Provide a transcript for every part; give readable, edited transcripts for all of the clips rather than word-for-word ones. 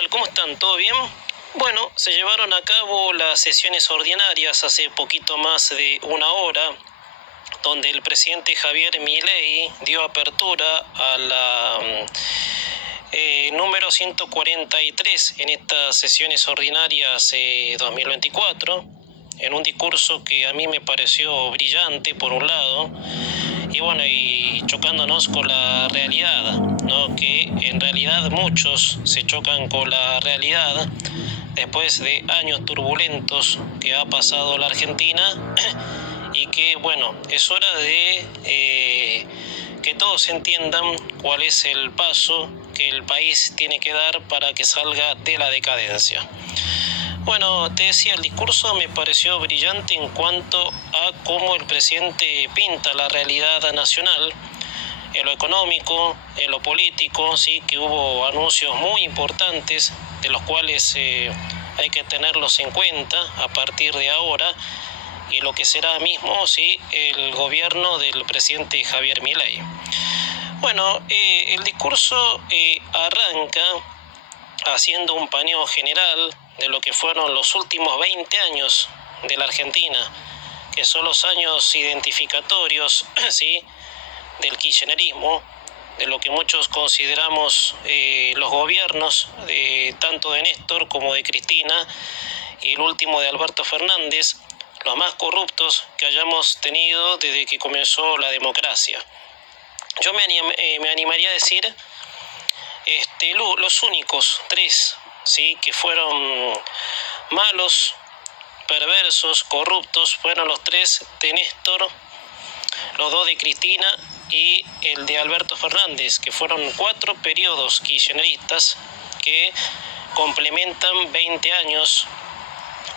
tal? ¿Cómo están? ¿Todo bien? Bueno, se llevaron a cabo las sesiones ordinarias hace poquito más de una hora, donde el presidente Javier Milei dio apertura a la número 143 en estas sesiones ordinarias 2024, en un discurso que a mí me pareció brillante por un lado, y chocándonos con la realidad, ¿no? Que en realidad muchos se chocan con la realidad después de años turbulentos que ha pasado la Argentina y que, es hora de que todos entiendan cuál es el paso que el país tiene que dar para que salga de la decadencia. Bueno, te decía, el discurso me pareció brillante en cuanto a cómo el presidente pinta la realidad nacional, en lo económico, en lo político, sí, que hubo anuncios muy importantes de los cuales hay que tenerlos en cuenta a partir de ahora, y lo que será mismo, sí, el gobierno del presidente Javier Milei. Bueno, el discurso arranca haciendo un paneo general de lo que fueron los últimos 20 años de la Argentina, que son los años identificatorios, ¿sí?, del kirchnerismo, de lo que muchos consideramos los gobiernos, tanto de Néstor como de Cristina, y el último de Alberto Fernández, los más corruptos que hayamos tenido desde que comenzó la democracia. Yo me animaría a decir los únicos tres, ¿sí?, que fueron malos, perversos, corruptos, fueron los tres de Néstor, los dos de Cristina y el de Alberto Fernández, que fueron 4 periodos kirchneristas que complementan 20 años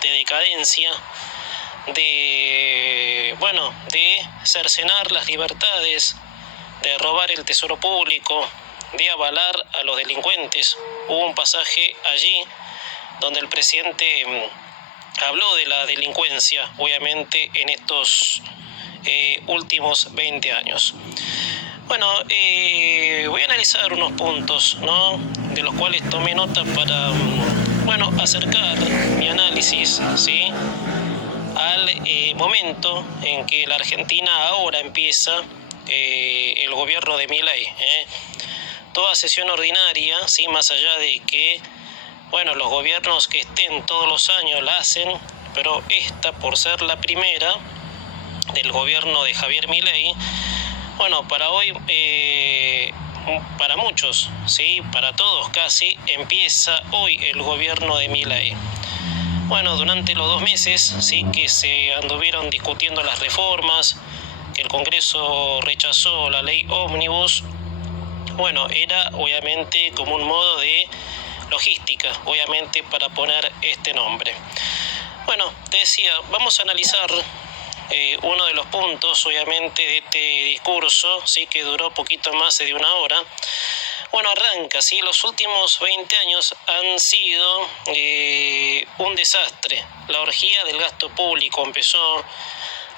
de decadencia, de cercenar las libertades, de robar el tesoro público, de avalar a los delincuentes. Hubo un pasaje allí donde el presidente habló de la delincuencia, obviamente, en estos últimos 20 años. Bueno, voy a analizar unos puntos, ¿no?, de los cuales tomé nota para, acercar mi análisis, ¿sí?, al momento en que la Argentina ahora empieza el gobierno de Milei. Toda sesión ordinaria, ¿sí?, más allá de que, los gobiernos que estén todos los años la hacen, pero esta, por ser la primera del gobierno de Javier Milei, para hoy, para muchos, ¿sí?, para todos casi, empieza hoy el gobierno de Milei. Durante los 2 meses, sí, que se anduvieron discutiendo las reformas, que el Congreso rechazó la ley ómnibus, era obviamente como un modo de logística, obviamente, para poner este nombre. Te decía, vamos a analizar uno de los puntos, obviamente, de este discurso, sí, que duró poquito más de una hora. Arranca, ¿sí? Los últimos 20 años han sido un desastre. La orgía del gasto público empezó,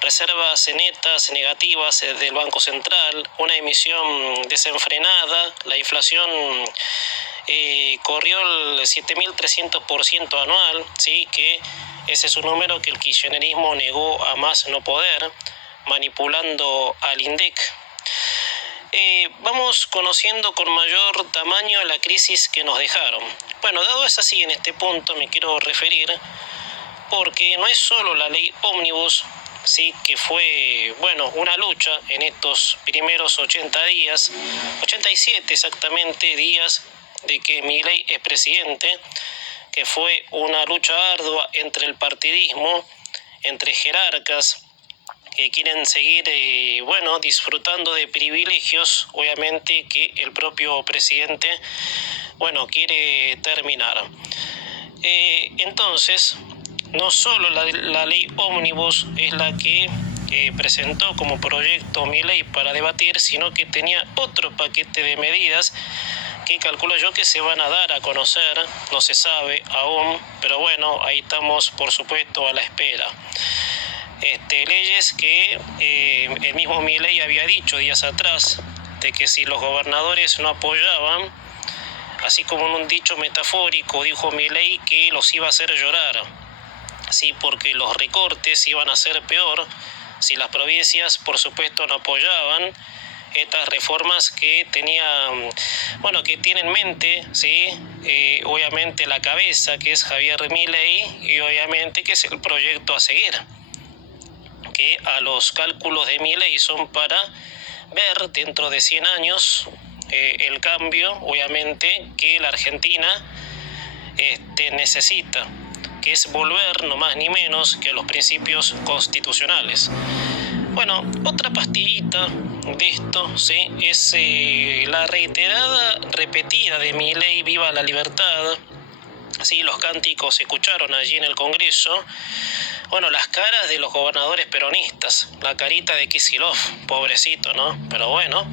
reservas netas negativas del Banco Central, una emisión desenfrenada, la inflación corrió el 7.300% anual, ¿sí?, que ese es un número que el kirchnerismo negó a más no poder, manipulando al INDEC. Vamos conociendo con mayor tamaño la crisis que nos dejaron. Dado es así, en este punto me quiero referir, porque no es solo la ley ómnibus, sí, que fue, una lucha en estos primeros 80 días, 87 exactamente días de que Milei es presidente, que fue una lucha ardua entre el partidismo, entre jerarcas que quieren seguir, disfrutando de privilegios, obviamente, que el propio presidente, quiere terminar. Entonces, no solo la ley ómnibus es la que presentó como proyecto Milei para debatir, sino que tenía otro paquete de medidas que calculo yo que se van a dar a conocer, no se sabe aún, pero ahí estamos, por supuesto, a la espera. Leyes que el mismo Milei había dicho días atrás, de que si los gobernadores no apoyaban así como en un dicho metafórico dijo Milei que los iba a hacer llorar, sí, porque los recortes iban a ser peor si las provincias, por supuesto, no apoyaban estas reformas que que tiene en mente, sí, obviamente la cabeza, que es Javier Milei, y obviamente que es el proyecto a seguir, que a los cálculos de Milei son para ver dentro de 100 años el cambio, obviamente, que la Argentina necesita, que es volver, no más ni menos, que a los principios constitucionales. Bueno, otra pastillita de esto, ¿sí?, es la repetida de Milei Viva la Libertad. Sí, los cánticos se escucharon allí en el Congreso. Bueno, las caras de los gobernadores peronistas, la carita de Kicillof, pobrecito, ¿no? Pero bueno,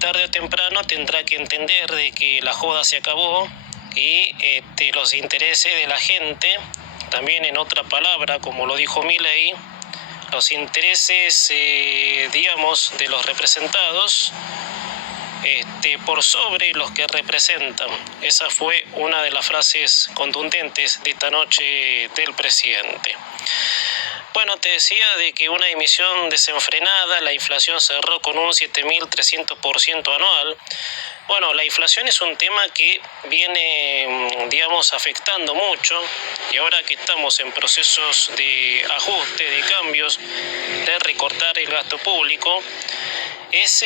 tarde o temprano tendrá que entender de que la joda se acabó y los intereses de la gente, también en otra palabra, como lo dijo Milei, los intereses, de los representados, por sobre los que representan. Esa fue una de las frases contundentes de esta noche del presidente. Bueno, te decía de que una emisión desenfrenada, la inflación cerró con un 7.300% anual. Bueno, la inflación es un tema que viene, afectando mucho, y ahora que estamos en procesos de ajuste, de cambios, de recortar el gasto público, es,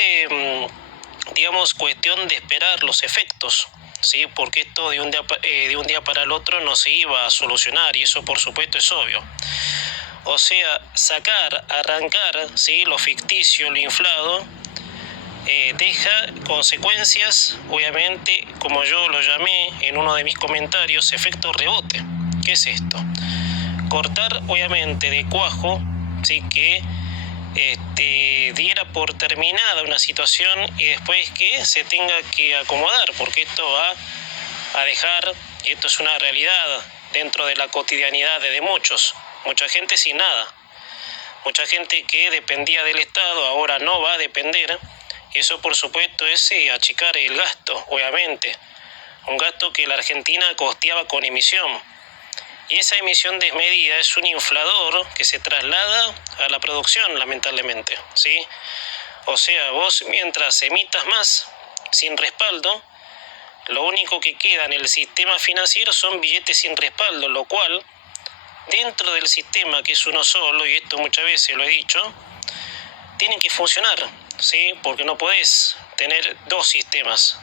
cuestión de esperar los efectos, ¿sí? Porque esto de un día para el otro no se iba a solucionar, y eso por supuesto es obvio. O sea, arrancar, ¿sí?, lo ficticio, lo inflado, deja consecuencias, obviamente, como yo lo llamé en uno de mis comentarios, efecto rebote. ¿Qué es esto? Cortar, obviamente, de cuajo, ¿sí?, que diera por terminada una situación y después que se tenga que acomodar, porque esto va a dejar, y esto es una realidad dentro de la cotidianidad de mucha gente sin nada, mucha gente que dependía del Estado ahora no va a depender. Eso por supuesto es achicar el gasto, obviamente, un gasto que la Argentina costeaba con emisión, y esa emisión desmedida es un inflador que se traslada a la producción, lamentablemente, ¿sí? O sea, vos mientras emitas más sin respaldo, lo único que queda en el sistema financiero son billetes sin respaldo, lo cual dentro del sistema, que es uno solo, y esto muchas veces lo he dicho, tiene que funcionar, ¿sí? Porque no podés tener dos sistemas,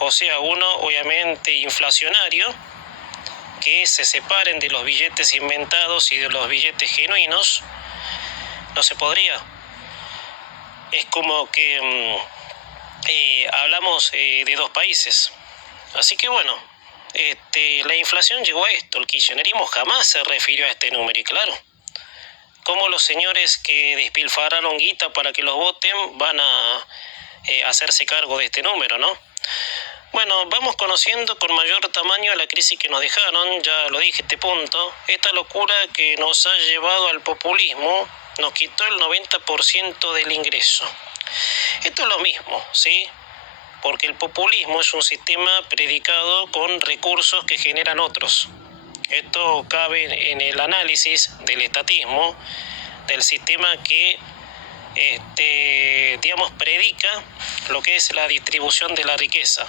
O sea, uno obviamente inflacionario, que se separen de los billetes inventados y de los billetes genuinos, no se podría. Es como que hablamos de dos países. Así que bueno, la inflación llegó a esto. El kirchnerismo jamás se refirió a este número, y claro, ¿cómo los señores que despilfarraron guita para que los voten van a hacerse cargo de este número, no? Bueno, vamos conociendo con mayor tamaño la crisis que nos dejaron, ya lo dije este punto. Esta locura que nos ha llevado al populismo nos quitó el 90% del ingreso. Esto es lo mismo, ¿sí? Porque el populismo es un sistema predicado con recursos que generan otros. Esto cabe en el análisis del estatismo, del sistema que predica lo que es la distribución de la riqueza.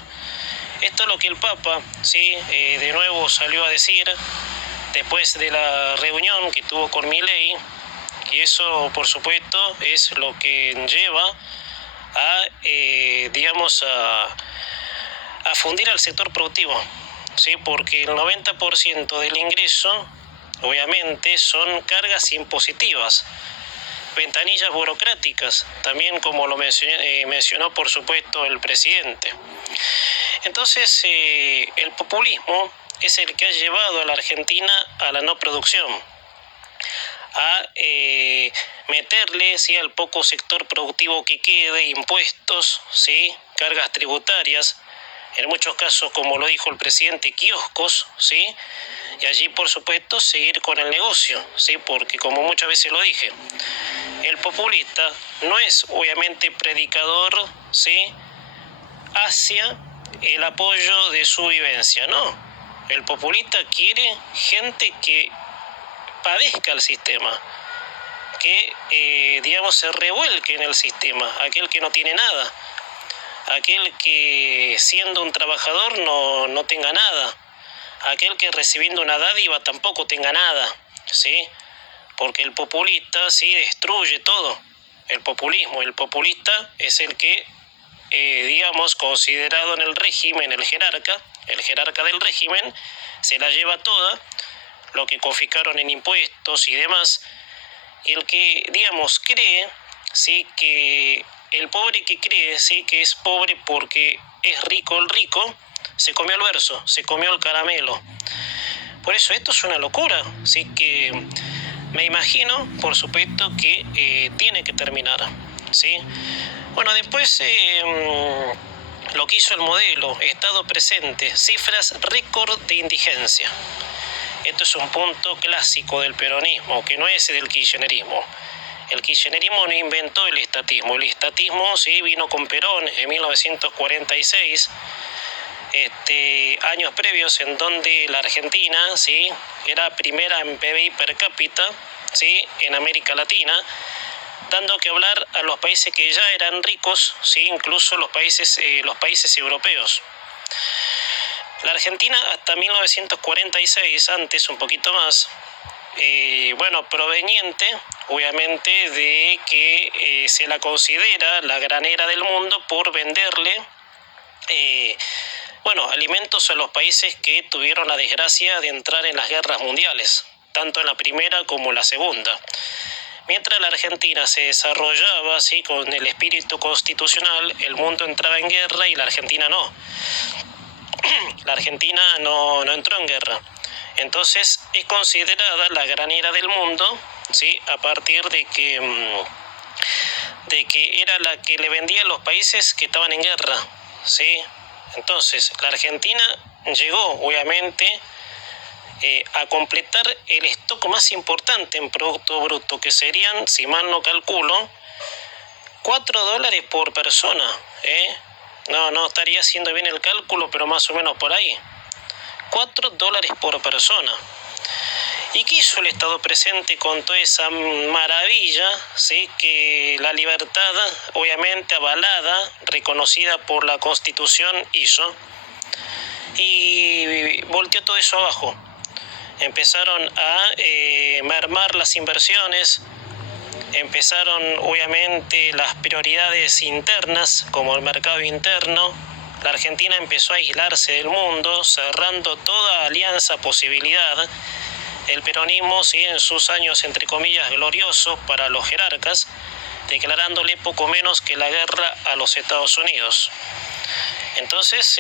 Esto es lo que el Papa, ¿sí?, de nuevo salió a decir después de la reunión que tuvo con Milei, y eso por supuesto es lo que lleva a fundir al sector productivo, ¿sí? Porque el 90% del ingreso obviamente son cargas impositivas, ventanillas burocráticas, también como lo mencionó por supuesto el presidente. Entonces el populismo es el que ha llevado a la Argentina a la no producción, a meterle, ¿sí?, al poco sector productivo que quede impuestos, ¿sí?, cargas tributarias, en muchos casos, como lo dijo el presidente, kioscos, ¿sí?, y allí por supuesto seguir con el negocio, ¿sí?, porque como muchas veces lo dije, el populista no es obviamente predicador, ¿sí?, hacia el apoyo de su vivencia. No, el populista quiere gente que padezca el sistema, que, se revuelque en el sistema, aquel que no tiene nada, aquel que siendo un trabajador no tenga nada, aquel que recibiendo una dádiva tampoco tenga nada, ¿sí? Porque el populista sí destruye todo. El populista es el que, considerado en el régimen, el jerarca del régimen, se la lleva toda, lo que confiscaron en impuestos y demás. El que, cree, sí, que el pobre que cree, sí, que es pobre porque es rico el rico, se comió el verso, se comió el caramelo. Por eso esto es una locura, sí, que me imagino, por supuesto, que tiene que terminar, ¿sí? Bueno, después lo que hizo el modelo, Estado presente, cifras récord de indigencia. Esto es un punto clásico del peronismo, que no es del kirchnerismo. El kirchnerismo no inventó el estatismo. El estatismo sí vino con Perón en 1946, años previos en donde la Argentina sí era primera en PBI per cápita, sí, en América Latina, dando que hablar a los países que ya eran ricos, sí, incluso los países europeos. La Argentina hasta 1946, antes un poquito más, proveniente obviamente de que se la considera la granera del mundo por venderle alimentos a los países que tuvieron la desgracia de entrar en las guerras mundiales, tanto en la primera como en la segunda. Mientras la Argentina se desarrollaba así con el espíritu constitucional, el mundo entraba en guerra y la Argentina no. La Argentina no entró en guerra. Entonces es considerada la granera del mundo, ¿sí? A partir de que era la que le vendía a los países que estaban en guerra, ¿sí? Entonces la Argentina llegó obviamente a completar el stock más importante en Producto Bruto, que serían, si mal no calculo, $4 por persona, No estaría haciendo bien el cálculo, pero más o menos por ahí. $4 por persona. ¿Y qué hizo el Estado presente con toda esa maravilla? ¿Sí? Que la libertad, obviamente avalada, reconocida por la Constitución, hizo. Y volteó todo eso abajo. Empezaron a mermar las inversiones, empezaron obviamente las prioridades internas, como el mercado interno. La Argentina empezó a aislarse del mundo, cerrando toda alianza, posibilidad. El peronismo, sí, en sus años, entre comillas, gloriosos para los jerarcas, declarándole poco menos que la guerra a los Estados Unidos. Entonces,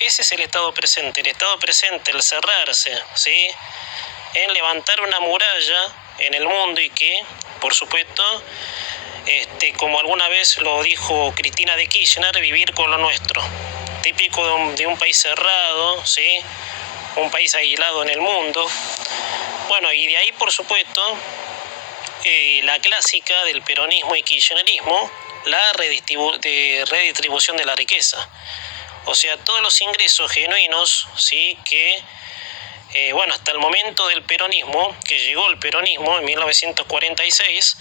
ese es el Estado presente. El Estado presente, el cerrarse, ¿sí? En levantar una muralla en el mundo y que, por supuesto, como alguna vez lo dijo Cristina de Kirchner, vivir con lo nuestro. Típico de un país cerrado, ¿sí? Un país aislado en el mundo. Bueno, y de ahí, por supuesto, la clásica del peronismo y kirchnerismo, la redistribución de la riqueza. O sea, todos los ingresos genuinos, ¿sí? Que, hasta el momento del peronismo, que llegó el peronismo en 1946,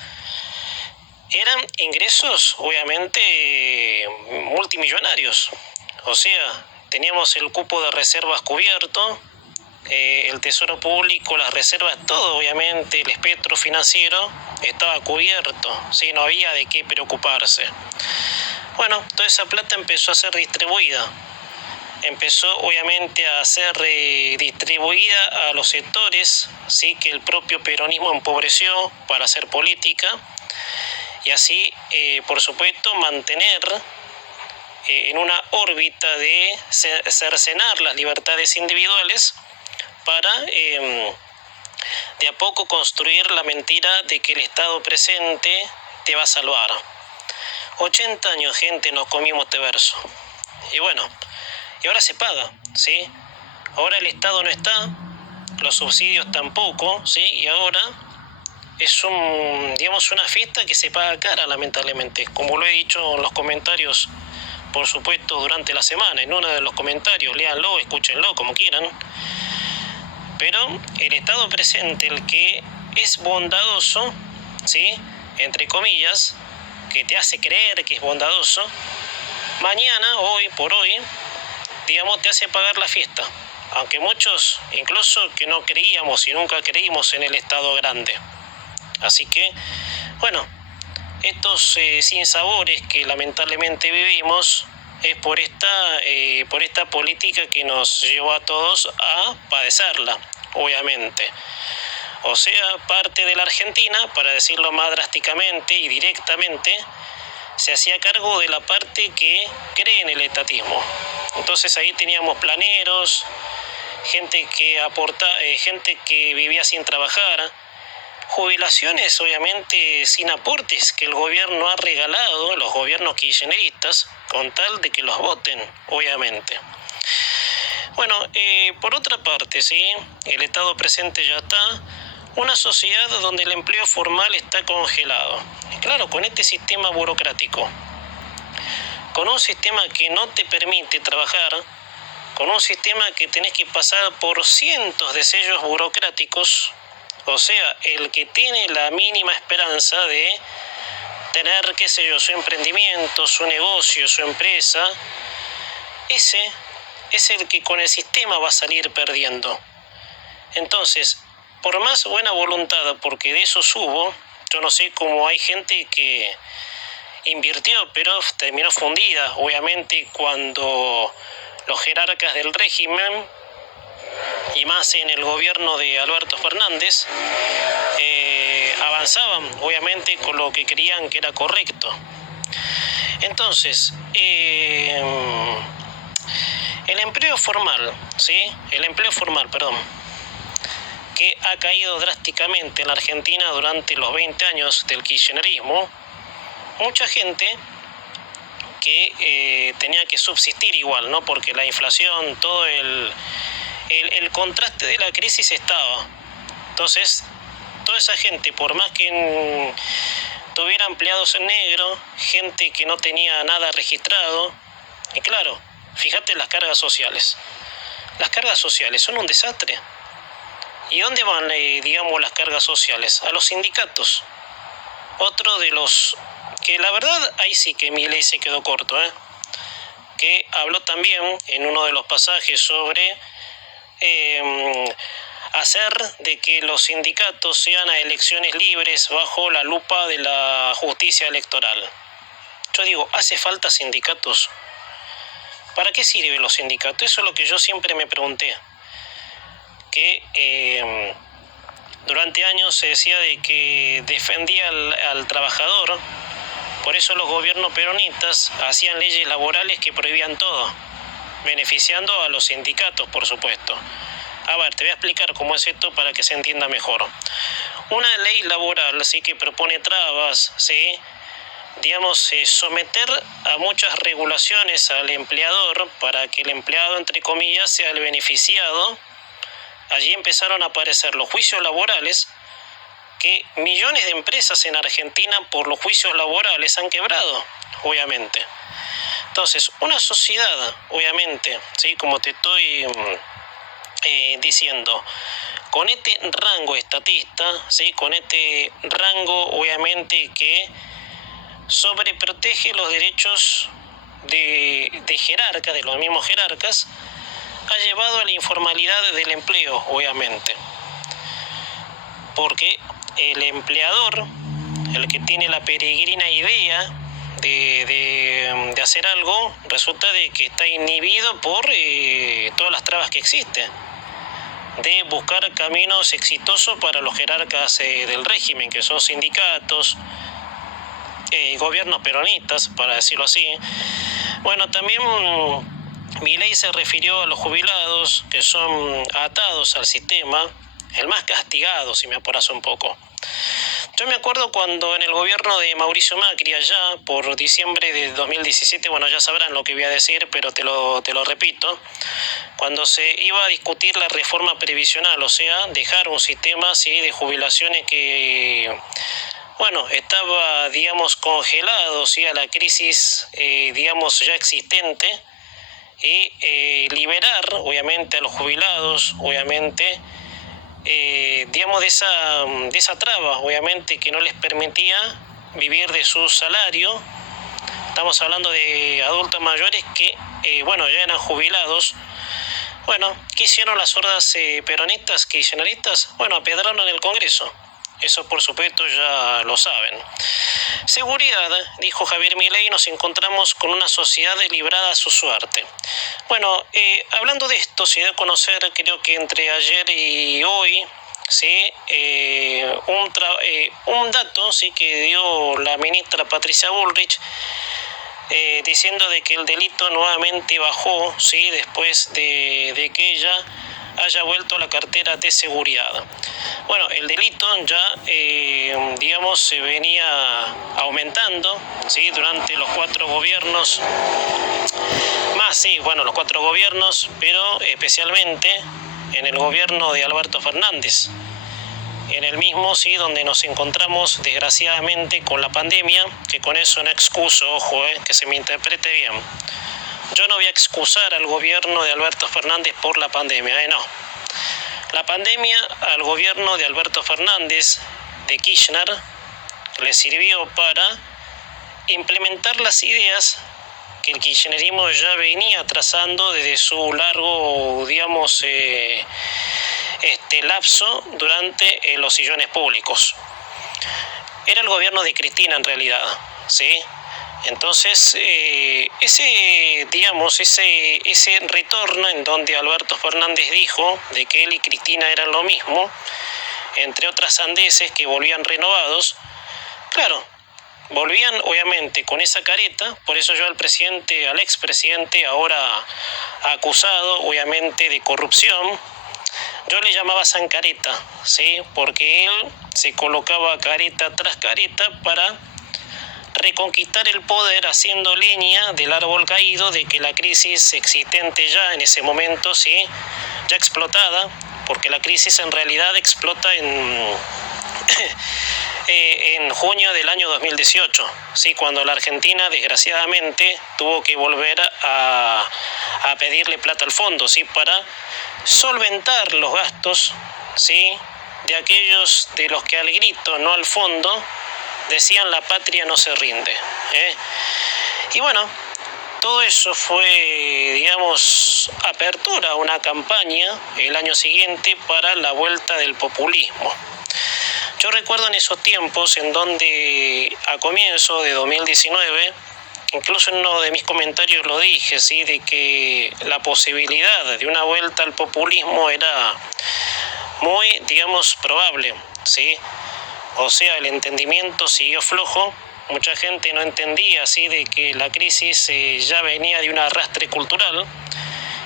eran ingresos, obviamente, multimillonarios. O sea, teníamos el cupo de reservas cubierto, el tesoro público, las reservas, todo, obviamente, el espectro financiero estaba cubierto, ¿sí? No había de qué preocuparse. Bueno, toda esa plata empezó a ser distribuida. Empezó obviamente a ser distribuida a los sectores, ¿sí? Que el propio peronismo empobreció para hacer política y así, por supuesto, mantener en una órbita de cercenar las libertades individuales para de a poco construir la mentira de que el Estado presente te va a salvar. 80 años, gente, nos comimos este verso. Y bueno, y ahora se paga, ¿sí? Ahora el Estado no está, los subsidios tampoco, ¿sí? Y ahora es una fiesta que se paga cara, lamentablemente. Como lo he dicho en los comentarios por supuesto, durante la semana. En uno de los comentarios, léanlo, escúchenlo, como quieran. Pero el estado presente, el que es bondadoso, ¿sí?, entre comillas, que te hace creer que es bondadoso, mañana, hoy por hoy, digamos, te hace pagar la fiesta. Aunque muchos, incluso que no creíamos y nunca creímos en el estado grande. Así que, bueno, estos sinsabores que lamentablemente vivimos es por esta política que nos llevó a todos a padecerla, obviamente. O sea, parte de la Argentina, para decirlo más drásticamente y directamente, se hacía cargo de la parte que cree en el estatismo. Entonces ahí teníamos planeros, gente que vivía sin trabajar, jubilaciones obviamente sin aportes que el gobierno ha regalado, los gobiernos kirchneristas, con tal de que los voten, obviamente. Bueno, por otra parte, ¿sí?, el estado presente ya está, una sociedad donde el empleo formal está congelado. Claro, con este sistema burocrático, con un sistema que no te permite trabajar, con un sistema que tenés que pasar por cientos de sellos burocráticos, o sea, el que tiene la mínima esperanza de tener, qué sé yo, su emprendimiento, su negocio, su empresa, ese es el que con el sistema va a salir perdiendo. Entonces, por más buena voluntad, porque de eso hubo, yo no sé cómo hay gente que invirtió, pero terminó fundida, obviamente, cuando los jerarcas del régimen, y más en el gobierno de Alberto Fernández, avanzaban, obviamente, con lo que creían que era correcto. Entonces, el empleo formal, que ha caído drásticamente en la Argentina durante los 20 años del kirchnerismo, mucha gente que tenía que subsistir igual, ¿no?, porque la inflación, todo el contraste de la crisis estaba. Entonces, toda esa gente, por más que tuviera empleados en negro, gente que no tenía nada registrado, y claro, fíjate las cargas sociales. Las cargas sociales son un desastre. ¿Y dónde van, las cargas sociales? A los sindicatos. Otro de los que la verdad ahí sí que Milei se quedó corto, que habló también en uno de los pasajes sobre hacer de que los sindicatos sean a elecciones libres bajo la lupa de la justicia electoral. Yo digo, ¿hace falta sindicatos? ¿Para qué sirven los sindicatos? Eso es lo que yo siempre me pregunté. Que durante años se decía de que defendía al trabajador, por eso los gobiernos peronistas hacían leyes laborales que prohibían todo, beneficiando a los sindicatos, por supuesto. A ver, te voy a explicar cómo es esto para que se entienda mejor. Una ley laboral, sí, que propone trabas, sí, someter a muchas regulaciones al empleador para que el empleado, entre comillas, sea el beneficiado. Allí empezaron a aparecer los juicios laborales, que millones de empresas en Argentina por los juicios laborales han quebrado, obviamente. Entonces, una sociedad, obviamente, ¿sí?, como te estoy diciendo, con este rango estatista, ¿sí?, con este rango, obviamente, que sobreprotege los derechos de jerarcas, de los mismos jerarcas, ha llevado a la informalidad del empleo, obviamente. Porque el empleador, el que tiene la peregrina idea de hacer algo, resulta de que está inhibido por todas las trabas que existen, de buscar caminos exitosos para los jerarcas del régimen, que son sindicatos, gobiernos peronistas, para decirlo así. Bueno, también Milei se refirió a los jubilados, que son atados al sistema, el más castigado, si me apuras un poco. Yo me acuerdo cuando en el gobierno de Mauricio Macri, allá por diciembre de 2017, bueno, ya sabrán lo que voy a decir, pero te lo repito, cuando se iba a discutir la reforma previsional, o sea, dejar un sistema así de jubilaciones que bueno, estaba, digamos, congelado, ¿sí?, a la crisis, digamos, ya existente, y liberar, obviamente, a los jubilados, obviamente, digamos, de esa traba, obviamente, que no les permitía vivir de su salario. Estamos hablando de adultos mayores que, bueno, ya eran jubilados. Bueno, ¿qué hicieron las hordas peronistas, kirchneristas? Bueno, apedraron en el Congreso. Eso por supuesto ya lo saben. Seguridad, dijo Javier Milei, nos encontramos con una sociedad librada a su suerte. Bueno, hablando de esto, se dio a conocer, creo que entre ayer y hoy, ¿sí? Un dato, ¿sí?, que dio la ministra Patricia Bullrich, diciendo de que el delito nuevamente bajó, ¿sí?, después de que ella haya vuelto a la cartera de seguridad. Bueno, el delito ya, digamos, se venía aumentando, ¿sí?, durante los 4 gobiernos, más, sí, bueno, los 4 gobiernos, pero especialmente en el gobierno de Alberto Fernández. En el mismo, sí, donde nos encontramos desgraciadamente con la pandemia, que con eso no excuso, ojo, que se me interprete bien. Yo no voy a excusar al gobierno de Alberto Fernández por la pandemia, no. La pandemia al gobierno de Alberto Fernández, de Kirchner, le sirvió para implementar las ideas que el kirchnerismo ya venía trazando desde su largo, digamos, lapso durante los sillones públicos. Era el gobierno de Cristina en realidad, ¿sí? Entonces, ese retorno en donde Alberto Fernández dijo de que él y Cristina eran lo mismo, entre otras sandeces que volvían renovados, claro, volvían obviamente con esa careta. Por eso yo al expresidente, ahora acusado obviamente de corrupción, yo le llamaba San Careta, ¿sí?, porque él se colocaba careta tras careta para reconquistar el poder, haciendo leña del árbol caído de que la crisis existente ya en ese momento, sí, ya explotada, porque la crisis en realidad explota en junio del año 2018, sí, cuando la Argentina desgraciadamente tuvo que volver a pedirle plata al fondo, sí, para solventar los gastos, sí, de aquellos de los que al grito, no al fondo, decían la patria no se rinde. Y bueno, todo eso fue, digamos, apertura a una campaña el año siguiente para la vuelta del populismo. Yo recuerdo en esos tiempos en donde a comienzo de 2019, incluso en uno de mis comentarios lo dije, ¿sí?, de que la posibilidad de una vuelta al populismo era muy, digamos, probable, ¿sí? O sea, el entendimiento siguió flojo. Mucha gente no entendía, ¿sí?, de que la crisis ya venía de un arrastre cultural.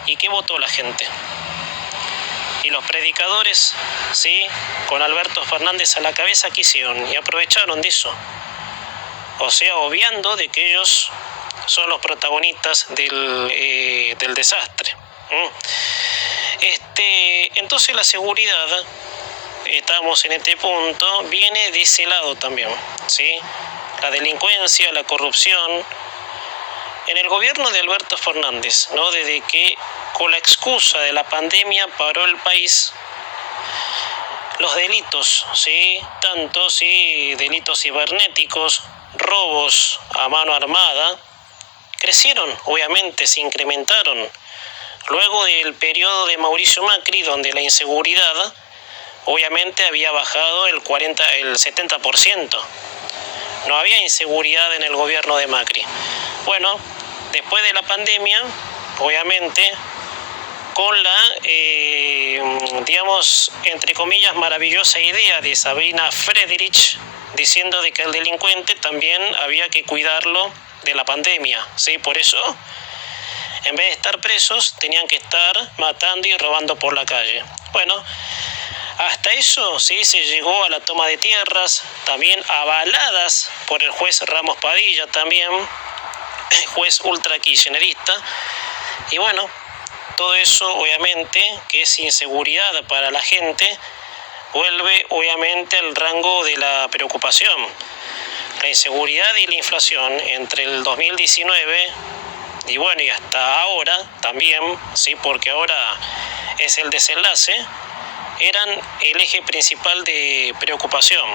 ¿Y qué votó la gente? Y los predicadores, ¿sí?, con Alberto Fernández a la cabeza, ¿qué hicieron? Y aprovecharon de eso. O sea, obviando de que ellos son los protagonistas del desastre. Entonces la seguridad, estamos en este punto, viene de ese lado también, ¿sí? La delincuencia, la corrupción. En el gobierno de Alberto Fernández, ¿no?, desde que con la excusa de la pandemia paró el país, los delitos, ¿sí?, tanto, sí, delitos cibernéticos, robos a mano armada, crecieron, obviamente, se incrementaron. Luego del periodo de Mauricio Macri, donde la inseguridad obviamente había bajado el 70%. No había inseguridad en el gobierno de Macri. Bueno, después de la pandemia, obviamente, con la, digamos, entre comillas, maravillosa idea de Sabina Friedrich, diciendo de que el delincuente también había que cuidarlo de la pandemia, ¿sí? Por eso, en vez de estar presos, tenían que estar matando y robando por la calle. Bueno, hasta eso, sí, se llegó a la toma de tierras, también avaladas por el juez Ramos Padilla, también, juez ultra kirchnerista. Y bueno, todo eso obviamente que es inseguridad para la gente, vuelve obviamente al rango de la preocupación. La inseguridad y la inflación entre el 2019 y bueno, y hasta ahora también, sí, porque ahora es el desenlace, eran el eje principal de preocupación.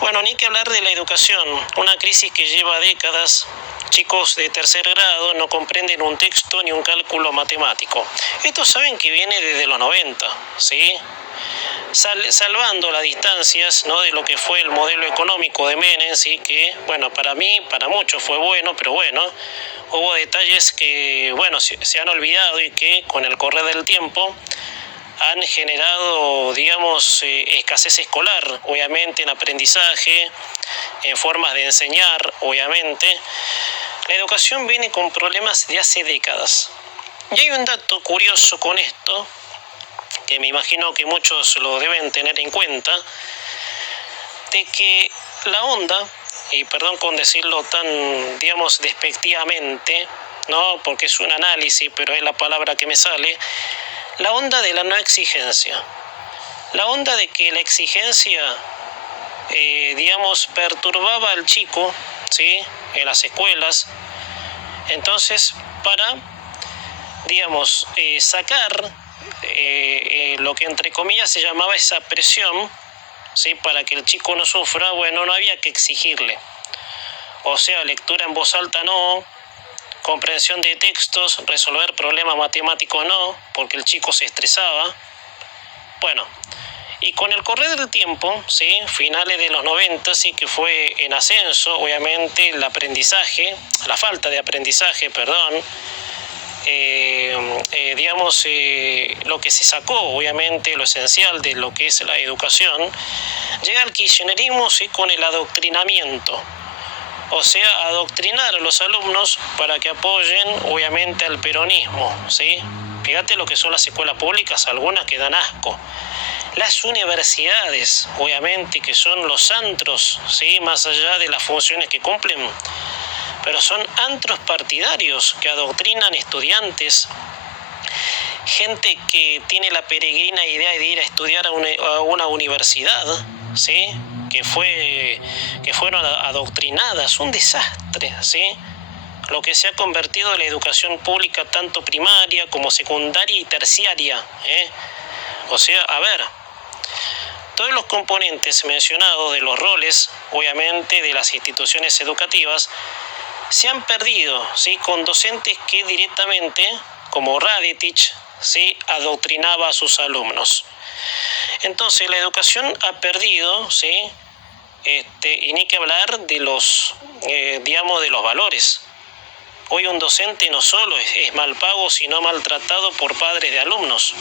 Bueno, ni que hablar de la educación, una crisis que lleva décadas. Chicos de tercer grado no comprenden un texto ni un cálculo matemático. Estos saben que viene desde los 90, ¿sí? Salvando las distancias, ¿no?, de lo que fue el modelo económico de Menem, ¿sí?, que, bueno, para mí, para muchos fue bueno, pero bueno, hubo detalles que, bueno, se han olvidado y que con el correr del tiempo han generado, digamos, escasez escolar, obviamente, en aprendizaje, en formas de enseñar, obviamente. La educación viene con problemas de hace décadas. Y hay un dato curioso con esto, que me imagino que muchos lo deben tener en cuenta, de que la onda, y perdón con decirlo tan, digamos, despectivamente, ¿no?, porque es un análisis, pero es la palabra que me sale, la onda de la no exigencia. La onda de que la exigencia, digamos, perturbaba al chico, ¿sí?, en las escuelas. Entonces, para, digamos, sacar lo que entre comillas se llamaba esa presión, ¿sí?, para que el chico no sufra, bueno, no había que exigirle. O sea, lectura en voz alta no, comprensión de textos, resolver problemas matemáticos no, porque el chico se estresaba. Bueno, y con el correr del tiempo, ¿sí?, finales de los 90, sí, que fue en ascenso, obviamente, el aprendizaje, la falta de aprendizaje, perdón, digamos, lo que se sacó, obviamente, lo esencial de lo que es la educación, llega el kirchnerismo, ¿sí?, con el adoctrinamiento. O sea, adoctrinar a los alumnos para que apoyen, obviamente, al peronismo, ¿sí? Fíjate lo que son las escuelas públicas, algunas que dan asco. Las universidades, obviamente, que son los antros, ¿sí?, más allá de las funciones que cumplen, pero son antros partidarios que adoctrinan estudiantes, gente que tiene la peregrina idea de ir a estudiar a una universidad, ¿sí?, que fueron adoctrinadas, un desastre, ¿sí?, lo que se ha convertido en la educación pública, tanto primaria como secundaria y terciaria, O sea, a ver, todos los componentes mencionados de los roles, obviamente, de las instituciones educativas, se han perdido, ¿sí?, con docentes que directamente, como Radetich, ¿sí?, adoctrinaba a sus alumnos. Entonces, la educación ha perdido, ¿sí?, y ni que hablar de los, digamos, de los valores. Hoy un docente no solo es mal pago, sino maltratado por padres de alumnos.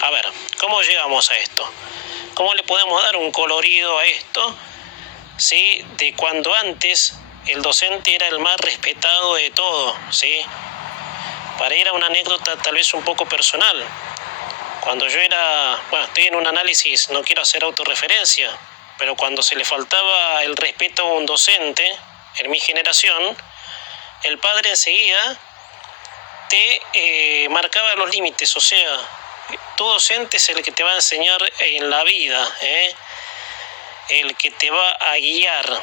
A ver, ¿cómo llegamos a esto? ¿Cómo le podemos dar un colorido a esto? ¿Sí? De cuando antes el docente era el más respetado de todo, ¿sí? Para ir a una anécdota tal vez un poco personal. Cuando yo era, bueno, estoy en un análisis, no quiero hacer autorreferencia, pero cuando se le faltaba el respeto a un docente, en mi generación, el padre enseguida te marcaba los límites. O sea, tu docente es el que te va a enseñar en la vida, el que te va a guiar,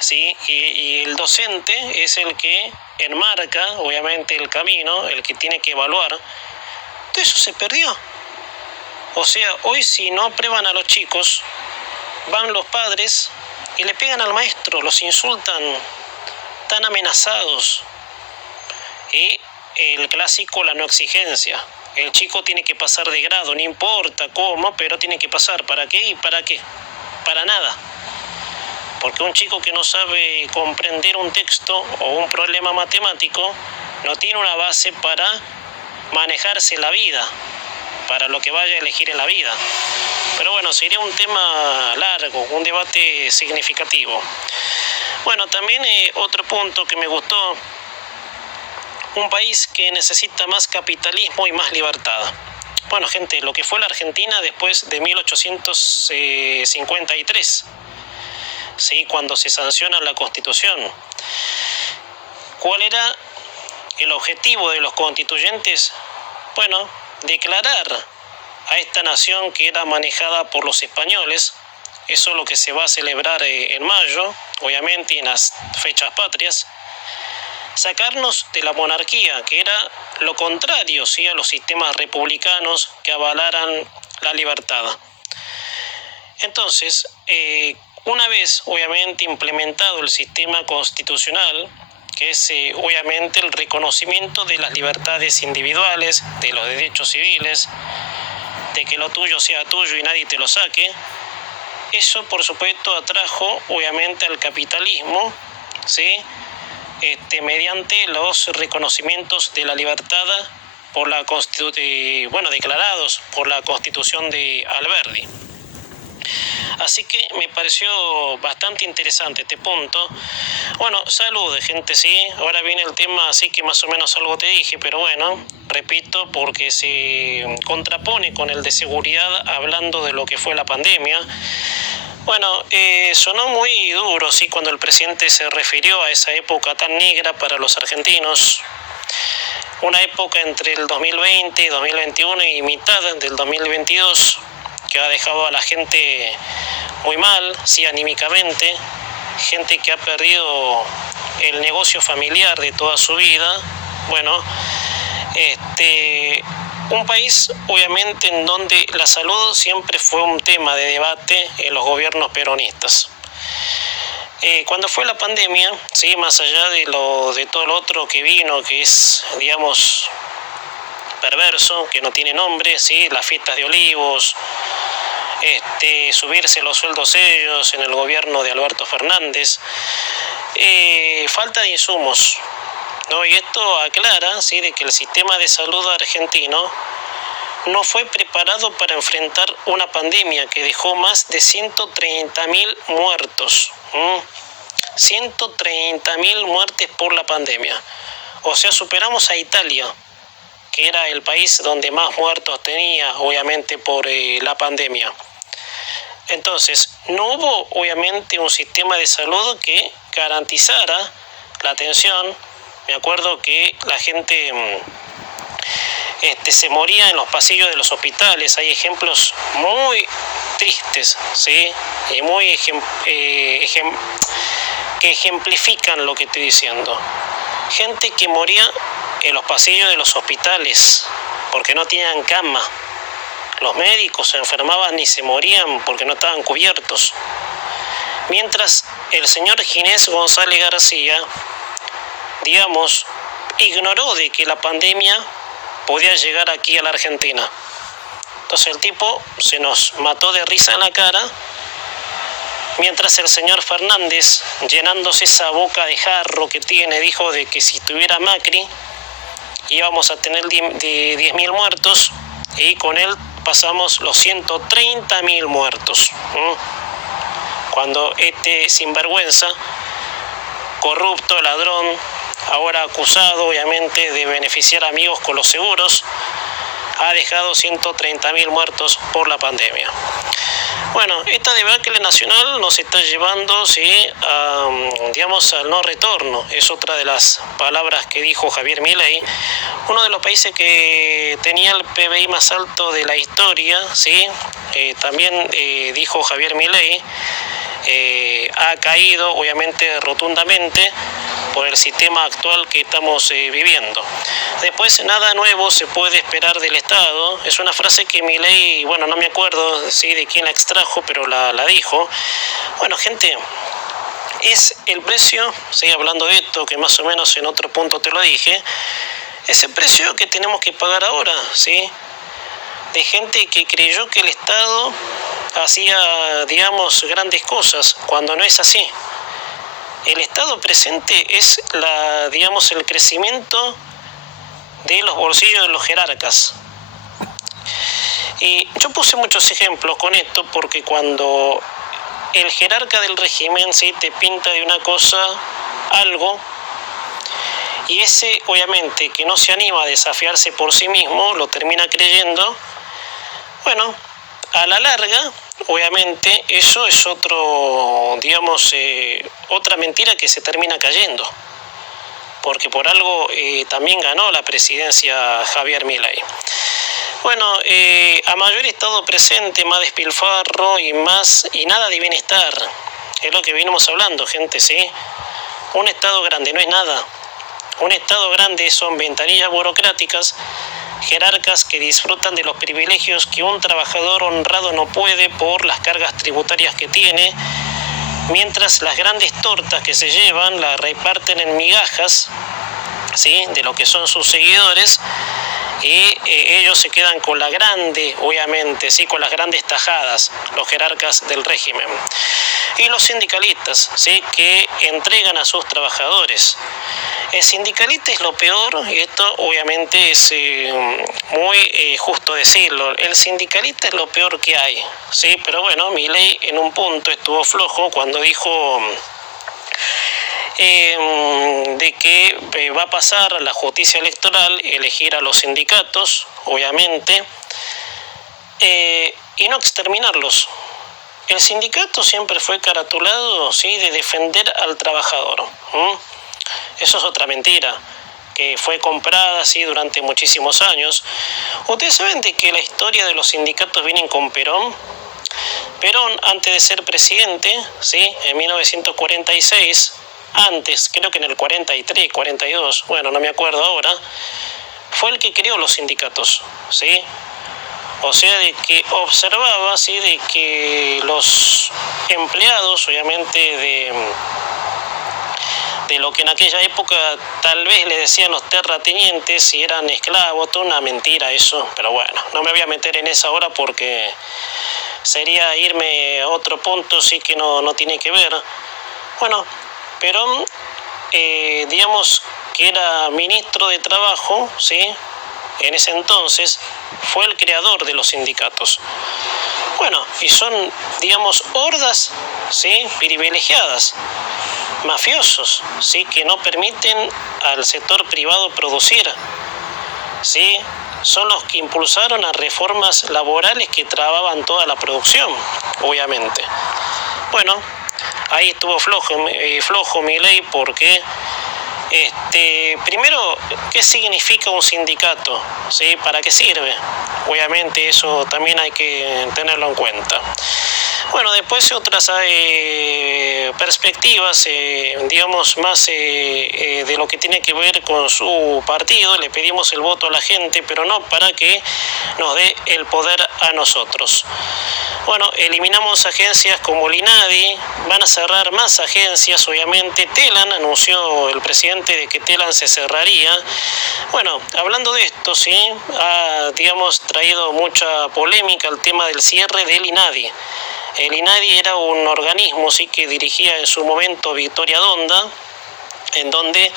¿sí? Y el docente es el que enmarca, obviamente, el camino, el que tiene que evaluar. Todo eso se perdió. O sea, hoy si no aprueban a los chicos, van los padres y le pegan al maestro, los insultan, tan amenazados. Y el clásico, la no exigencia. El chico tiene que pasar de grado, no importa cómo, pero tiene que pasar. ¿Para qué? ¿Y para qué? Para nada. Porque un chico que no sabe comprender un texto o un problema matemático no tiene una base para manejarse la vida, para lo que vaya a elegir en la vida. Pero bueno, sería un tema largo, un debate significativo. Bueno, también otro punto que me gustó, un país que necesita más capitalismo y más libertad. Bueno, gente, lo que fue la Argentina después de 1853, ¿sí?, cuando se sanciona la Constitución. ¿Cuál era el objetivo de los constituyentes? Bueno, declarar a esta nación que era manejada por los españoles. Eso es lo que se va a celebrar en mayo, obviamente en las fechas patrias. Sacarnos de la monarquía, que era lo contrario, ¿sí?, a los sistemas republicanos que avalaran la libertad. Entonces, una vez obviamente implementado el sistema constitucional, que es obviamente el reconocimiento de las libertades individuales, de los derechos civiles, de que lo tuyo sea tuyo y nadie te lo saque, eso por supuesto atrajo obviamente al capitalismo, ¿sí?, mediante los reconocimientos de la libertad por la declarados por la Constitución de Alberdi. Así que me pareció bastante interesante este punto. Bueno, salud, gente, sí. Ahora viene el tema, así que más o menos algo te dije, pero bueno, repito, porque se contrapone con el de seguridad hablando de lo que fue la pandemia. Bueno, sonó muy duro, sí, cuando el presidente se refirió a esa época tan negra para los argentinos. Una época entre el 2020, 2021 y mitad del 2022 que ha dejado a la gente muy mal, sí, anímicamente, gente que ha perdido el negocio familiar de toda su vida. Bueno, un país obviamente en donde la salud siempre fue un tema de debate en los gobiernos peronistas. Cuando fue la pandemia, sí, más allá de todo lo otro que vino, que es, digamos, perverso, que no tiene nombre, sí, las fiestas de olivos, subirse los sueldos ellos en el gobierno de Alberto Fernández, falta de insumos, ¿no? Y esto aclara, ¿sí?, de que el sistema de salud argentino no fue preparado para enfrentar una pandemia que dejó más de 130.000 muertos. 130.000 muertes por la pandemia. O sea, superamos a Italia, que era el país donde más muertos tenía, obviamente, por la pandemia. Entonces, no hubo, obviamente, un sistema de salud que garantizara la atención. Me acuerdo que la gente se moría en los pasillos de los hospitales. Hay ejemplos muy tristes, ¿sí?, y muy que ejemplifican lo que estoy diciendo. Gente que moría en los pasillos de los hospitales porque no tenían cama. Los médicos se enfermaban y se morían porque no estaban cubiertos. Mientras el señor Ginés González García, digamos, ignoró de que la pandemia podía llegar aquí a la Argentina. Entonces el tipo se nos mató de risa en la cara, mientras el señor Fernández, llenándose esa boca de jarro que tiene, dijo de que si tuviera Macri íbamos a tener 10.000 muertos, y con él pasamos los 130.000 muertos. Cuando este sinvergüenza, corrupto, ladrón, ahora acusado obviamente de beneficiar a amigos con los seguros, ha dejado 130.000 muertos por la pandemia. Bueno, esta debacle nacional nos está llevando, sí, digamos, al no retorno. Es otra de las palabras que dijo Javier Milei. Uno de los países que tenía el PBI más alto de la historia, sí, también dijo Javier Milei, ha caído obviamente rotundamente por el sistema actual que estamos viviendo. Después, nada nuevo se puede esperar del Estado. Es una frase que Milei, bueno, no me acuerdo, ¿sí?, de quién la extrajo, pero la dijo. Bueno, gente, es el precio, ¿sí?, hablando de esto, que más o menos en otro punto te lo dije, es el precio que tenemos que pagar ahora, ¿sí?, de gente que creyó que el Estado hacía, digamos, grandes cosas, cuando no es así. El estado presente es digamos, el crecimiento de los bolsillos de los jerarcas. Y yo puse muchos ejemplos con esto porque cuando el jerarca del régimen, ¿sí?, te pinta de una cosa algo, y ese obviamente que no se anima a desafiarse por sí mismo lo termina creyendo, bueno, a la larga obviamente eso es otro, digamos, otra mentira que se termina cayendo, porque por algo también ganó la presidencia Javier Milei. Bueno, a mayor estado presente, más despilfarro y nada de bienestar. Es lo que venimos hablando, gente, ¿sí? Un Estado grande no es nada. Un Estado grande son ventanillas burocráticas, jerarcas que disfrutan de los privilegios que un trabajador honrado no puede por las cargas tributarias que tiene, mientras las grandes tortas que se llevan las reparten en migajas, ¿sí?, de lo que son sus seguidores, y ellos se quedan con la grande, obviamente, sí, con las grandes tajadas, los jerarcas del régimen. Y los sindicalistas, sí, que entregan a sus trabajadores. El sindicalista es lo peor, y esto obviamente es muy justo decirlo. El sindicalista es lo peor que hay, sí, pero bueno, Milei en un punto estuvo flojo cuando dijo de que va a pasar a la justicia electoral elegir a los sindicatos, obviamente, y no exterminarlos. El sindicato siempre fue caratulado, ¿sí?, de defender al trabajador. Eso es otra mentira, que fue comprada, ¿sí?, durante muchísimos años. Ustedes saben de que la historia de los sindicatos viene con Perón. Perón, antes de ser presidente, ¿sí?, en 1946, antes, creo que en el 43, 42, bueno, no me acuerdo ahora, fue el que creó los sindicatos, ¿sí? O sea, de que observaba, ¿sí?, de que los empleados, obviamente, de lo que en aquella época tal vez le decían los terratenientes, si eran esclavos, toda una mentira eso, pero bueno, no me voy a meter en esa hora porque sería irme a otro punto, sí, que no tiene que ver. Bueno, Perón, digamos que era ministro de Trabajo, ¿sí?, en ese entonces, fue el creador de los sindicatos. Bueno, y son, digamos, hordas, ¿sí?, privilegiadas, mafiosos, ¿sí?, que no permiten al sector privado producir, ¿sí? Son los que impulsaron a reformas laborales que trababan toda la producción, obviamente. Bueno, ahí estuvo flojo Milei porque primero, ¿qué significa un sindicato? ¿Sí? ¿Para qué sirve? Obviamente eso también hay que tenerlo en cuenta. Bueno, después otras perspectivas, digamos, más de lo que tiene que ver con su partido. Le pedimos el voto a la gente, pero no para que nos dé el poder a nosotros. Bueno, eliminamos agencias como el INADI, van a cerrar más agencias, obviamente. Telam, anunció el presidente de que Telam se cerraría. Bueno, hablando de esto, sí, ha, digamos, traído mucha polémica el tema del cierre del INADI. El INADI era un organismo, sí, que dirigía en su momento Victoria Donda, en donde,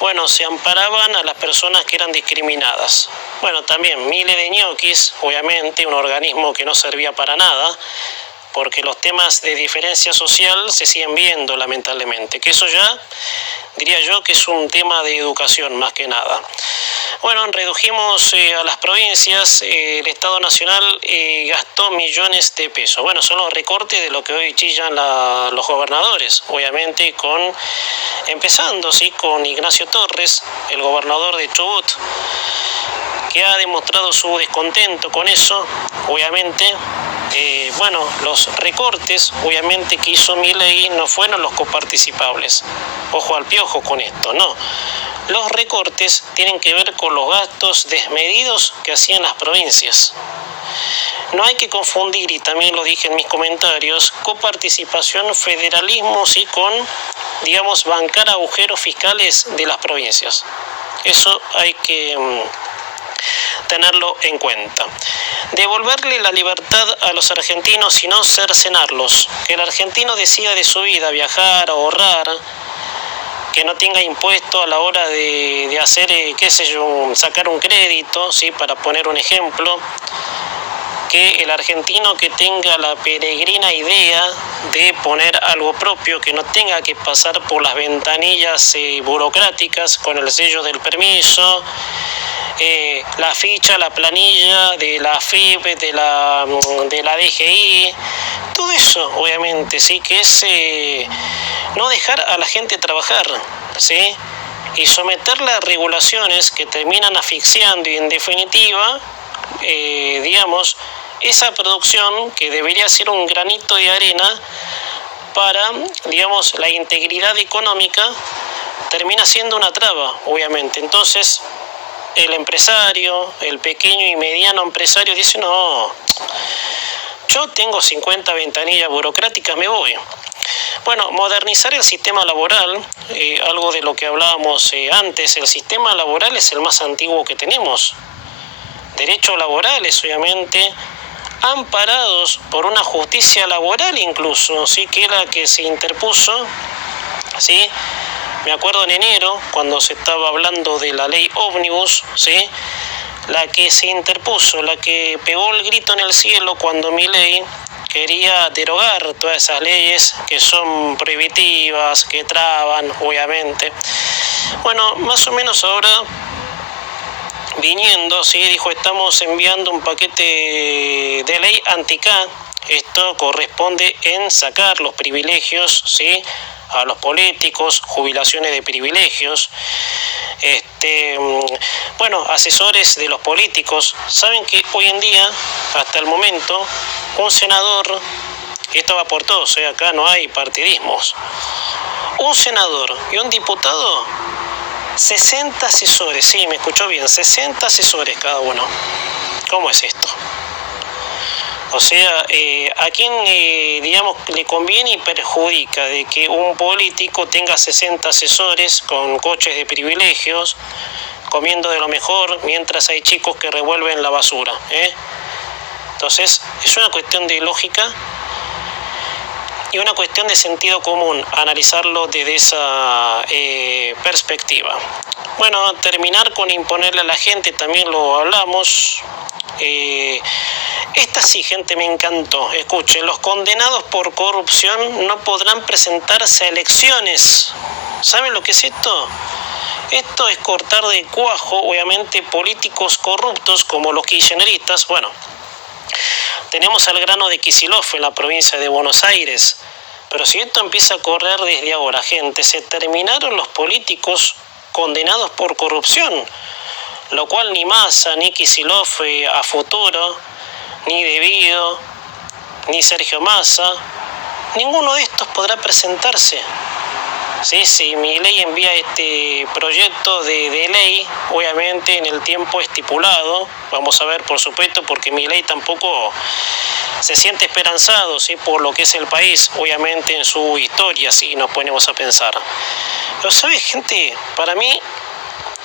bueno, se amparaban a las personas que eran discriminadas. Bueno, también miles de ñoquis, obviamente, un organismo que no servía para nada, porque los temas de diferencia social se siguen viendo, lamentablemente, que eso ya, diría yo, que es un tema de educación más que nada. Bueno, redujimos a las provincias, el Estado Nacional gastó millones de pesos. Bueno, son los recortes de lo que hoy chillan los gobernadores, obviamente empezando, ¿sí?, con Ignacio Torres, el gobernador de Chubut, que ha demostrado su descontento con eso, obviamente. Bueno, los recortes, obviamente, que hizo Milei no fueron los coparticipables. Ojo al piojo con esto, no. Los recortes tienen que ver con los gastos desmedidos que hacían las provincias. No hay que confundir, y también lo dije en mis comentarios, coparticipación, federalismo, sí, con, digamos, bancar agujeros fiscales de las provincias. Eso hay que tenerlo en cuenta. Devolverle la libertad a los argentinos y no cercenarlos. Que el argentino decida de su vida, viajar, ahorrar, que no tenga impuesto a la hora de hacer, qué sé yo, sacar un crédito, ¿sí?, para poner un ejemplo. Que el argentino que tenga la peregrina idea de poner algo propio, que no tenga que pasar por las ventanillas burocráticas con el sello del permiso, la ficha, la planilla de la FIP, de la DGI, todo eso, obviamente, sí, que es no dejar a la gente trabajar, ¿sí?, y someterla a regulaciones que terminan asfixiando y, en definitiva, digamos, esa producción que debería ser un granito de arena para, digamos, la integridad económica, termina siendo una traba, obviamente. Entonces, el empresario, el pequeño y mediano empresario dice, no, yo tengo 50 ventanillas burocráticas, me voy. Bueno, modernizar el sistema laboral, algo de lo que hablábamos antes, el sistema laboral es el más antiguo que tenemos. Derechos laborales, obviamente, amparados por una justicia laboral incluso, ¿sí? Que era la que se interpuso, ¿sí? Me acuerdo en enero, cuando se estaba hablando de la ley ómnibus, ¿sí? La que se interpuso, la que pegó el grito en el cielo cuando Milei quería derogar todas esas leyes que son prohibitivas, que traban, obviamente. Bueno, más o menos ahora viniendo, sí, dijo, estamos enviando un paquete de ley anti-K. Esto corresponde en sacar los privilegios, sí, a los políticos, jubilaciones de privilegios. Bueno, asesores de los políticos. Saben que hoy en día, hasta el momento, un senador, esto va por todos, acá no hay partidismos, un senador y un diputado, 60 asesores, sí, me escuchó bien, 60 asesores cada uno. ¿Cómo es esto? O sea, ¿a quién, digamos, le conviene y perjudica de que un político tenga 60 asesores con coches de privilegios, comiendo de lo mejor, mientras hay chicos que revuelven la basura? Entonces, es una cuestión de lógica y una cuestión de sentido común, analizarlo desde esa perspectiva. Bueno, terminar con imponerle a la gente, también lo hablamos. Esta sí, gente, me encantó. Escuchen, los condenados por corrupción no podrán presentarse a elecciones. ¿Saben lo que es esto? Esto es cortar de cuajo, obviamente, políticos corruptos como los kirchneristas. Bueno, tenemos al grano de Kicillof en la provincia de Buenos Aires. Pero si esto empieza a correr desde ahora, gente, se terminaron los políticos condenados por corrupción, lo cual ni Massa, ni Kicillof a futuro, ni De Vido, ni Sergio Massa, ninguno de estos podrá presentarse. Sí, si Milei envía este proyecto de ley, obviamente en el tiempo estipulado, vamos a ver, por supuesto, porque Milei tampoco se siente esperanzado, ¿sí?, por lo que es el país, obviamente en su historia, si nos ponemos a pensar. Pero, ¿sabes, gente? Para mí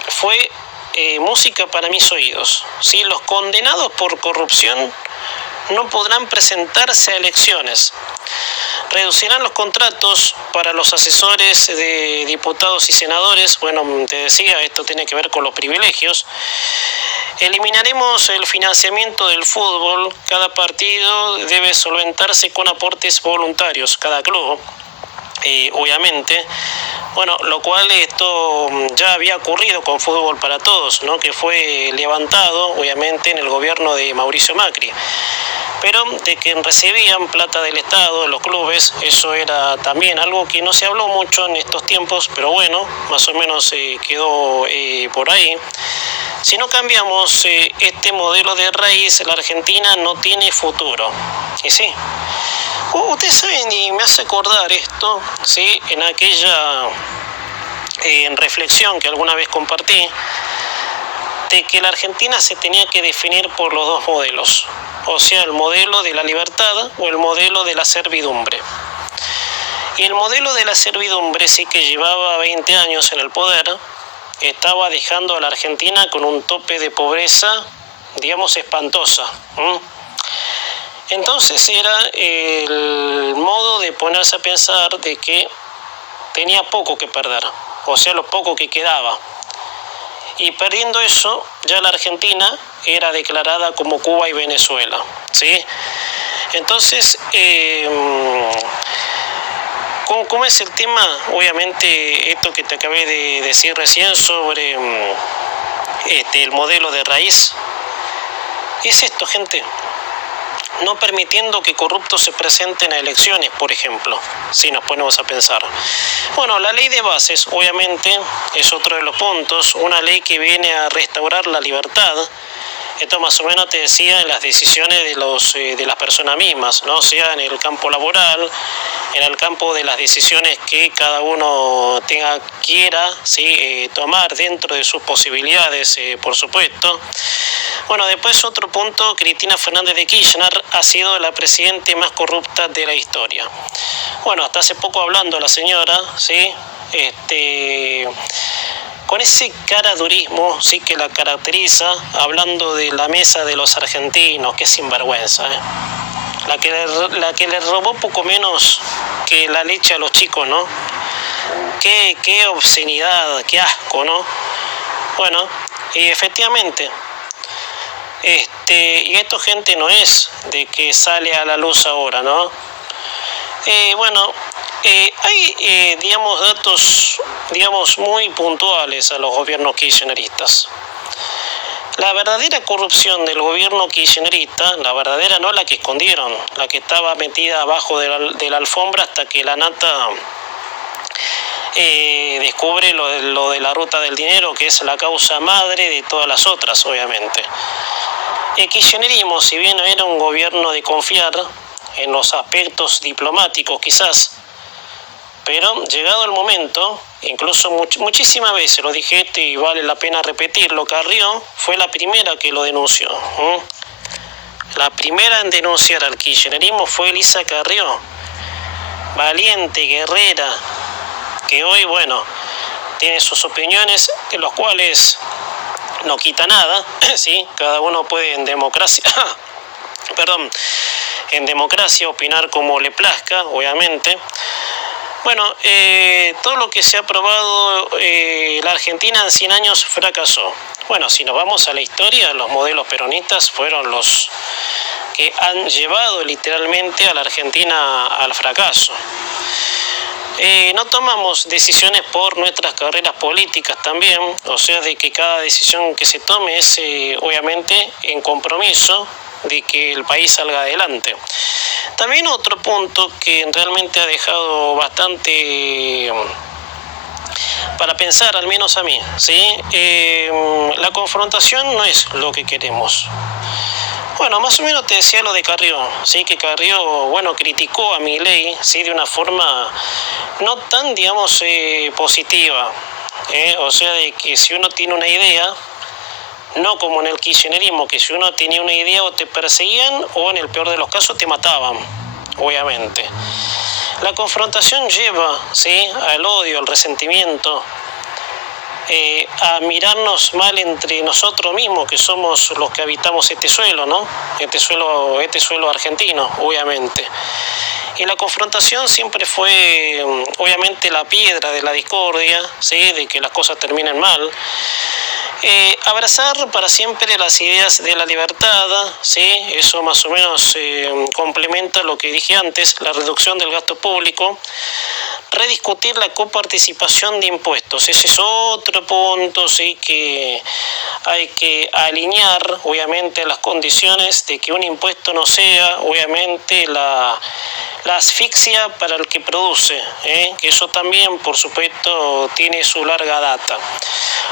fue música para mis oídos, ¿sí? Los condenados por corrupción no podrán presentarse a elecciones. Reducirán los contratos para los asesores de diputados y senadores. Bueno, te decía, esto tiene que ver con los privilegios. Eliminaremos el financiamiento del fútbol. Cada partido debe solventarse con aportes voluntarios, cada club, obviamente. Bueno, lo cual esto ya había ocurrido con Fútbol para Todos, ¿no?, que fue levantado, obviamente, en el gobierno de Mauricio Macri. Pero de que recibían plata del Estado, los clubes, eso era también algo que no se habló mucho en estos tiempos, pero bueno, más o menos quedó por ahí. Si no cambiamos este modelo de raíz, la Argentina no tiene futuro. Y sí, ustedes saben, y me hace acordar esto, ¿sí?, en aquella reflexión que alguna vez compartí, de que la Argentina se tenía que definir por los dos modelos, o sea, el modelo de la libertad o el modelo de la servidumbre. Y el modelo de la servidumbre, sí, que llevaba 20 años en el poder, estaba dejando a la Argentina con un tope de pobreza, digamos, espantosa. Entonces era el modo de ponerse a pensar de que tenía poco que perder, o sea, lo poco que quedaba. Y perdiendo eso, ya la Argentina era declarada como Cuba y Venezuela, ¿sí? Entonces, ¿cómo es el tema? Obviamente, esto que te acabé de decir recién sobre el modelo de raíz, es esto, gente. No permitiendo que corruptos se presenten a elecciones, por ejemplo, si nos ponemos a pensar. Bueno, la ley de bases, obviamente, es otro de los puntos, una ley que viene a restaurar la libertad Esto más o menos te decía en las decisiones de las personas mismas, ¿no? Sea en el campo laboral, en el campo de las decisiones que cada uno quiera, ¿sí? Tomar dentro de sus posibilidades, por supuesto. Bueno, después otro punto, Cristina Fernández de Kirchner ha sido la presidenta más corrupta de la historia. Bueno, hasta hace poco hablando la señora, ¿sí? Con ese caradurismo, sí, que la caracteriza, hablando de la mesa de los argentinos, que es sinvergüenza, ¿eh? La que le robó poco menos que la leche a los chicos, ¿no? Qué obscenidad, qué asco, ¿no? Bueno, y efectivamente, y esto, gente, no es de que sale a la luz ahora, ¿no? Hay, digamos, datos, digamos, muy puntuales a los gobiernos kirchneristas. La verdadera corrupción del gobierno kirchnerista, la verdadera, no la que escondieron, la que estaba metida abajo de la alfombra hasta que la nata descubre lo de la ruta del dinero, que es la causa madre de todas las otras, obviamente. El kirchnerismo, si bien era un gobierno de confiar en los aspectos diplomáticos quizás, pero llegado el momento, incluso muchísimas veces lo dije esto y vale la pena repetirlo, Carrió fue la primera que lo denunció. La primera en denunciar al kirchnerismo fue Elisa Carrió, valiente, guerrera, que hoy, bueno, tiene sus opiniones, en los cuales no quita nada, ¿sí? Cada uno puede en democracia, en democracia opinar como le plazca, obviamente. Bueno, todo lo que se ha aprobado, la Argentina en 100 años fracasó. Bueno, si nos vamos a la historia, los modelos peronistas fueron los que han llevado literalmente a la Argentina al fracaso. No tomamos decisiones por nuestras carreras políticas también, o sea, de que cada decisión que se tome es obviamente en compromiso de que el país salga adelante. También otro punto que realmente ha dejado bastante para pensar, al menos a mí, ¿sí? La confrontación no es lo que queremos. Bueno, más o menos te decía lo de Carrió, ¿sí? Que Carrió, bueno, criticó a Milei, ¿sí? De una forma no tan, digamos, positiva, o sea, de que si uno tiene una idea, no como en el kirchnerismo, que si uno tenía una idea o te perseguían o en el peor de los casos te mataban, obviamente. La confrontación lleva, ¿sí? Al odio, al resentimiento, a mirarnos mal entre nosotros mismos, que somos los que habitamos este suelo, ¿no? Este suelo argentino, obviamente. Y la confrontación siempre fue, obviamente, la piedra de la discordia, ¿sí? De que las cosas terminen mal. Abrazar para siempre las ideas de la libertad, ¿sí? Eso más o menos complementa lo que dije antes, la reducción del gasto público. Rediscutir la coparticipación de impuestos, ese es otro punto, ¿sí? Que hay que alinear, obviamente, las condiciones de que un impuesto no sea, obviamente, la asfixia para el que produce, que eso también, por supuesto, tiene su larga data.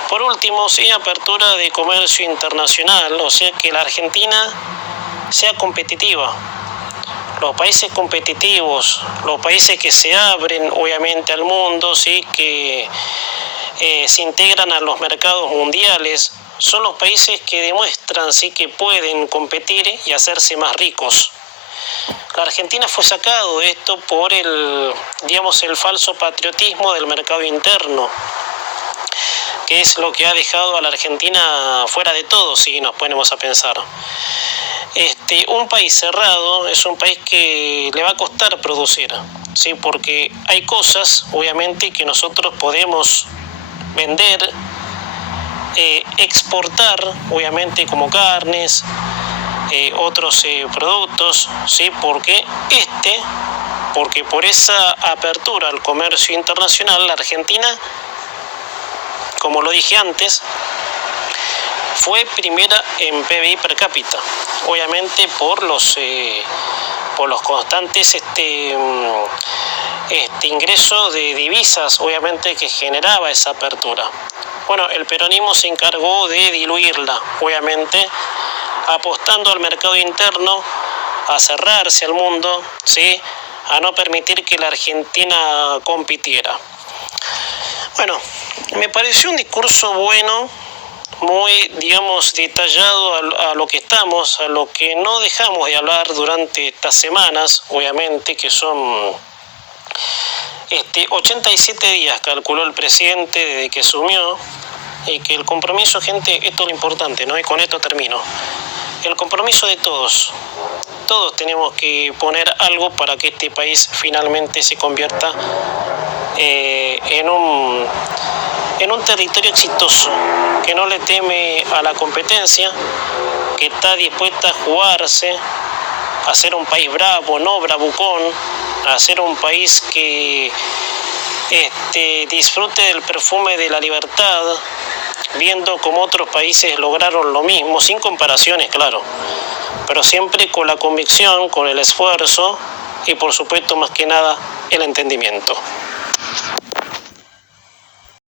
Por último, sí, apertura de comercio internacional, o sea, que la Argentina sea competitiva. Los países competitivos, los países que se abren, obviamente, al mundo, sí, que se integran a los mercados mundiales, son los países que demuestran, sí, que pueden competir y hacerse más ricos. La Argentina fue sacado de esto por el falso patriotismo del mercado interno, que es lo que ha dejado a la Argentina fuera de todo, si nos ponemos a pensar. Un país cerrado es un país que le va a costar producir, ¿sí? Porque hay cosas, obviamente, que nosotros podemos vender, exportar, obviamente, como carnes, otros productos, ¿sí? Porque por esa apertura al comercio internacional, la Argentina, como lo dije antes, fue primera en PBI per cápita, obviamente por los constantes ingresos de divisas, obviamente, que generaba esa apertura. Bueno, el peronismo se encargó de diluirla, obviamente, apostando al mercado interno, a cerrarse al mundo, ¿sí? A no permitir que la Argentina compitiera. Bueno, me pareció un discurso bueno, muy, digamos, detallado a lo que estamos, a lo que no dejamos de hablar durante estas semanas, obviamente, que son 87 días, calculó el presidente desde que asumió, y que el compromiso, gente, esto es lo importante, ¿no? Y con esto termino. El compromiso de todos tenemos que poner algo para que este país finalmente se convierta en un territorio exitoso, que no le teme a la competencia, que está dispuesta a jugarse, a ser un país bravo, no bravucón, a ser un país que disfrute del perfume de la libertad, viendo cómo otros países lograron lo mismo, sin comparaciones, claro, pero siempre con la convicción, con el esfuerzo y por supuesto más que nada el entendimiento.